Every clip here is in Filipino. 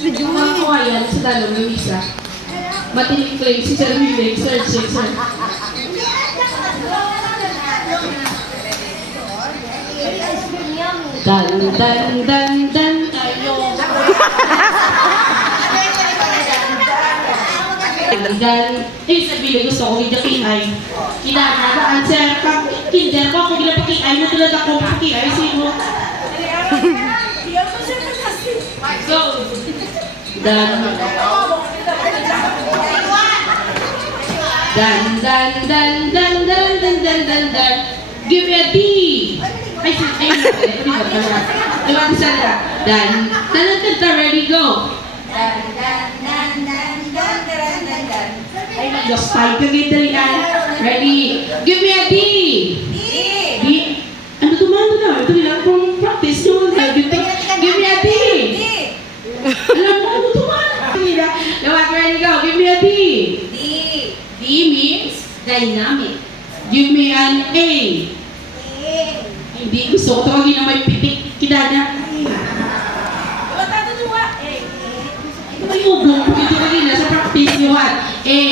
Mga kawayan sa dalong ng isa. Matinig flame si Sir Willie. Sir. Dan tayo. Sir Willie, gusto ko hindi kihay. Kinakadaan, sir. Kinder ko, kung ginapakihay mo tulad ako, pakihay sino. Go! Dan. Give me a D. Ay, diba, Sandra? Dan. Ready, go. Ay, mag-lost tayo. Kagitalian. Ready. Give me a D. D. Ano tumano na? Ito lang kung practice nyo. Give me a D. Alam mo, ano tumano? Ready, go. Give me a D. D means dynamic. Give me an A. Hindi gusto ko tawagin na may pitik. Kinana. May ubong. Pwede tawagin na sa practice nyo. A.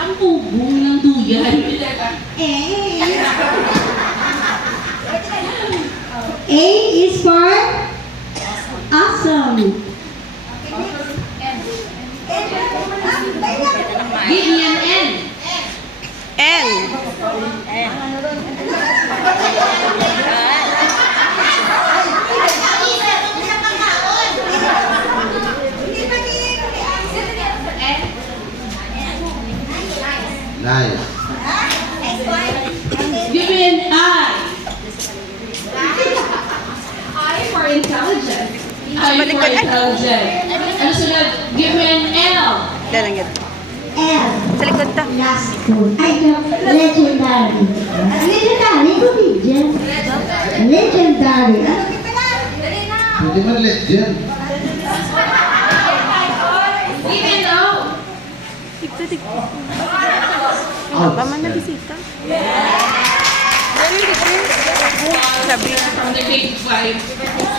Ang ubong ng duyan. A is for awesome. Give me an N. N. Nice. Give me an I. I for intelligent. I for intelligent. Ano sunod? Give me an L. Ganun ganun. L. Sa likod to. Last one. Legendary. Legendary ko din. Legendary. Hindi man legend. Give me an O. Ba man na bisita? Ganun dito. Sabi. From the grade 5.